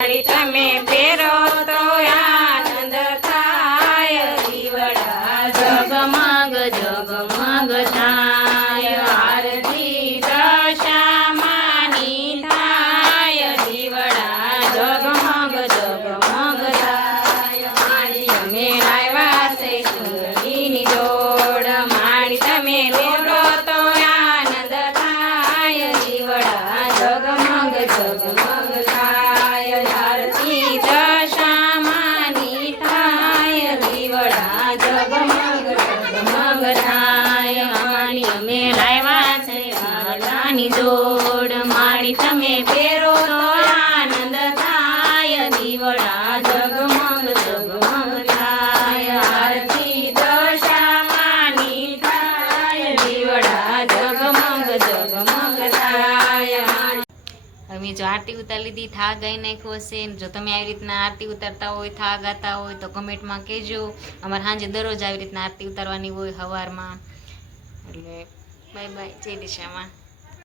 તમે ફેરો તો આનંદ થાય દીવડા જગમગ જગમગ થાય આરતી દશામાની થાય દીવડા જગમગ જગમગ થાય માળી અમે લાવ્યા છે સુંદરીની જોડ માળી તમે ફેરો તો આનંદ થાય દીવડા જગમગ જગમગ થાય આરતી દશામાની થાય દીવડા જગમગ જગમગ થાય માળી અમે લાવ્યા છે આલાની જોડ માળી તમે પહેરો તો આનંદ થાય દીવડા જગમગ જગમગ થાય આરતી દશામાની થાય દીવડા જગમગ જગમગ થાય અમે જો આરતી ઉતાર લીધી થાક ગાઈ નાખ્યો હશે જો તમે આવી રીતના આરતી ઉતારતા હોય થાક ગાતા હોય તો કમેન્ટમાં કહેજો અમારે સાંજે દરરોજ આવી રીતના આરતી ઉતારવાની હોય સવારમાં એટલે બાય બાય જય દિશામાં.